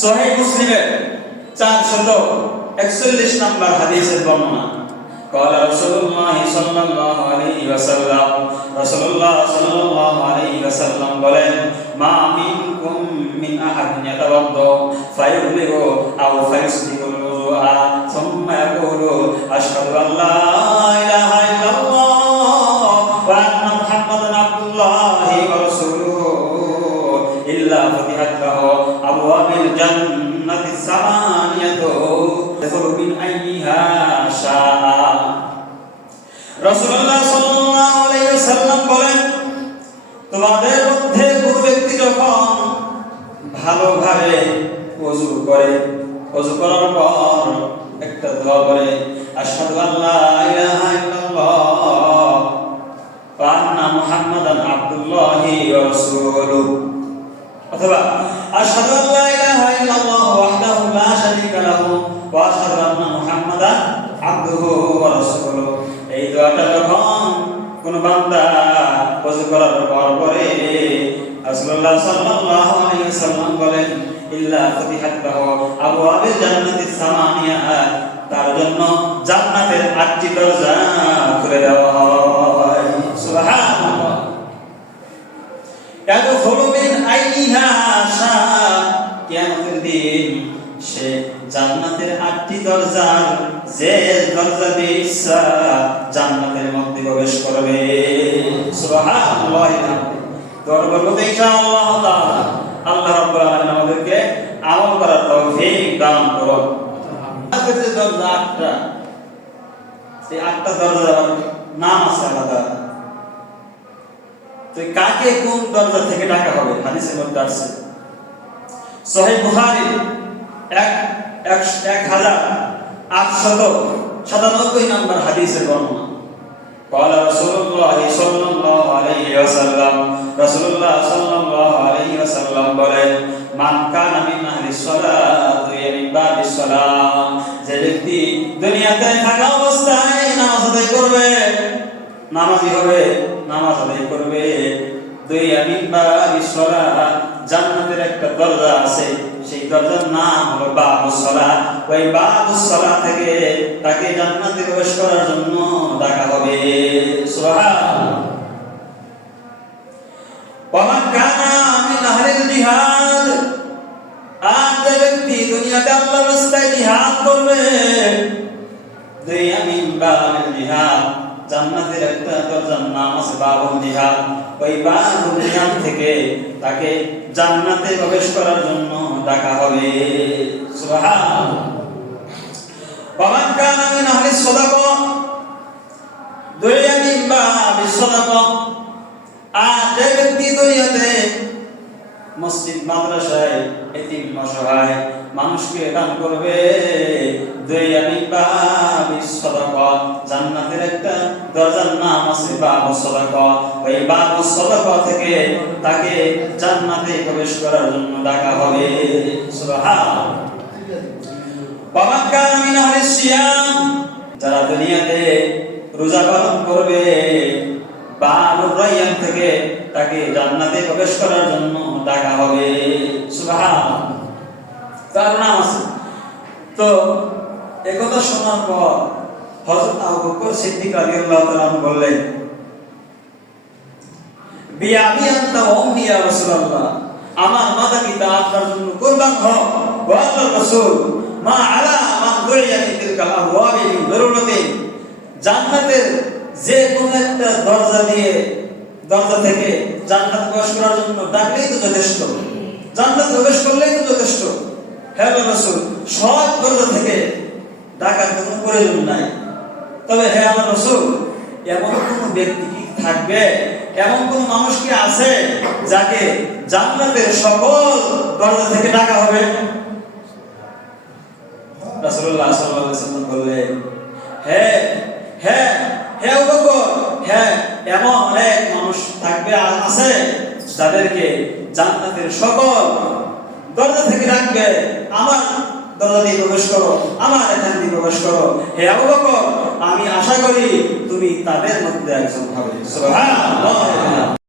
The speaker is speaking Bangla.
সহিহ মুসলিমের 441 নম্বর হাদিসের বর্ণনা। قال رسول الله صلى الله عليه وسلم রাসূলুল্লাহ সাল্লাল্লাহু আলাইহি ওয়াসাল্লাম বলেন, মা মিনকুম মিন আহাদিন ইয়াতাওয়াদ্দা ফায়ুবলিগু আও ফায়ুসবিগুল ওযুআ সুম্মা ইয়াকুলু আশহাদু আল লা ইলাহা ইল্লাল্লাহ ওয়া আন্না মুহাম্মাদান আবদুল্লাহি ওয়া রাসূলুহু ইল্লা ফুতিহাত লাহু আবওয়াবুল জান্নাতি সামানিয়াতু ইয়াদখুলু মিন আইয়িহা শাআ। রাসূলুল্লাহ সাল্লাল্লাহু আলাইহি ওয়াসাল্লাম বলেন, তোমাদের মধ্যে কোন ব্যক্তি যখন ভালোভাবে ওযু করে, ওযু করার পর একটা দোয়া করে, আশহাদু আল্লা ইলাহা ইল্লাল্লাহ ওয়া আন্না মুহাম্মাদান আবদুল্লাহি ওয়া রাসূলুহু, অথবা আশহাদু আল্লা ইলাহা ইল্লাল্লাহ ওয়াহদাহু লা শারীকা লাহু ওয়া আশহাদু আন্না মুহাম্মাদান আবদুহু ওয়া রাসূলুহু, এই দোয়াটা যখন কোন বান্দা ওযু করার পর পড়ে, রাসূলুল্লাহ সাল্লাল্লাহু আলাইহি ওয়াসাল্লাম বলেন, ইল্লা ফুতিহাত লাহু আবওয়াবুল জান্নাতি সামানিয়া, তার জন্য জান্নাতের 8টি দরজা খুলে দেওয়া হয়। সুবহানাল্লাহ। ইয়াদখুলু মিন আইয়িহা শা, কিয়ামতের দিন সে জান্নাতের 8টি দরজার যে দরজা দিয়ে ইচ্ছা জান্নাতের মধ্যে প্রবেশ করবে। সুবহানাল্লাহ। দরবারে ইনশাআল্লাহ তাআলা আল্লাহ রাব্বুল আলামিন আমাদেরকে আমল করার তৌফিক দান করুন। জান্নাতের যে দরজা 8টা, সেই 8টা দরজার নাম আছে আলাদা। তো কাকে কোন দরজা থেকে ডাকা হবে হাদিসের মধ্যে আছে। সহিহ বুখারী 1897 নম্বর হাদিসের বর্ণনা। قال رسول الله صلى الله عليه وسلم রাসূলুল্লাহ সাল্লাল্লাহু আলাইহি ওয়াসাল্লাম বলেন, মান কানা মিন আহলিস সালাত ইয়ানি বাবিস সালাম, যে ব্যক্তি দুনিয়াতে থাকা অবস্থায় নামাজ আদায় করবে, নামাজি হবে, নামাজ আদায় করবে, দুই আমিন বাবিস সালাত, জান্নাতের একটা দরজা আছে, সেই দরজার নাম হলো বাবুস সালাত। ওই বাবুস সালাত থেকে তাকে জান্নাতে প্রবেশ করার জন্য ডাকা হবে। সুবহানাল্লাহ। ওয়া মান কানা মিন আহলিল জিহাদ, আর যে ব্যক্তি দুনিয়াতে আল্লাহর রাস্তায় জিহাদ করবে, দুই আমিন বাবিল জিহাদ, জান্নাতের একটা দরজার নাম আছে বাবুল জিহাদ, ওই বাবুল জিহাদ থেকে তাকে জান্নাতে প্রবেশ করার জন্য ডাকা হবে। সুবহানাল্লাহ। ওয়া মান কানা মিন আহলিস সাদাকা, দুই আমিন বাবিস সাদাকা, আর যে ব্যক্তি দুনিয়াতে মসজিদ মাদ্রাসায় এতিম অসহায় মানুষকে দান করবে, দুই আমিন বাবিস সাদাকা, জান্নাতের একটা দরজার নাম আছে বাবুস সাদাকা, ওই বাবুস সাদাকা থেকে তাকে জান্নাতে প্রবেশ করার জন্য ডাকা হবে। সুবহানাল্লাহ। ওয়া মান কানা মিন আহলিস সিয়াম, যারা দুনিয়াতে রোজা পালন করবে, বাবুর রায়্যান থেকে তাকে জান্নাতে প্রবেশ করার জন্য ডাকা হবে। সুবহানাল্লাহ। তার নাম আছে। তো একথা শোনার পর হযরত আবু বকর সিদ্দিক রাদিয়াল্লাহু তাআলা বললেন, বিআবি আনতা ওয়া উম্মি ইয়া রাসূলুল্লাহ, আমার মাতা পিতা আপনার জন্য কুরবান হোক। ওয়া আল্লাহর রাসূল, মা আলা মান দুইয়া মিন তিলকাল আবওয়াবি মিন দারুরাতি, জান্নাতের যে কোন একটা দরজা থেকে জান্নাত প্রবেশ করার জন্য ডাকলেই তো যথেষ্ট, জান্নাত প্রবেশ করলেই তো যথেষ্ট। হে রাসূল, সব দরজা থেকে ডাকার কোনো প্রয়োজন নাই। তবে হে আল্লাহর রাসূল, এমন কোন ব্যক্তি কি থাকবে, এমন কোন মানুষ কি আছে যাকে জান্নাতের সকল দরজা থেকে ডাকা হবে? রাসূলুল্লাহ সাল্লাল্লাহু আলাইহি ওয়াসাল্লাম বললেন, হ্যাঁ হ্যাঁ হে আবু বকর, হ্যাঁ, এমন অনেক মানুষ থাকবে, আছে যাদেরকে জান্নাতের সকল দরজা থেকে ডাকবে, আমার দরজা দিয়ে প্রবেশ করো, আমার এখান দিয়ে প্রবেশ করো। হে আবু বকর, আমি আশা করি তুমি তাদের মধ্যে একজন হবে। সুবহানাল্লাহ।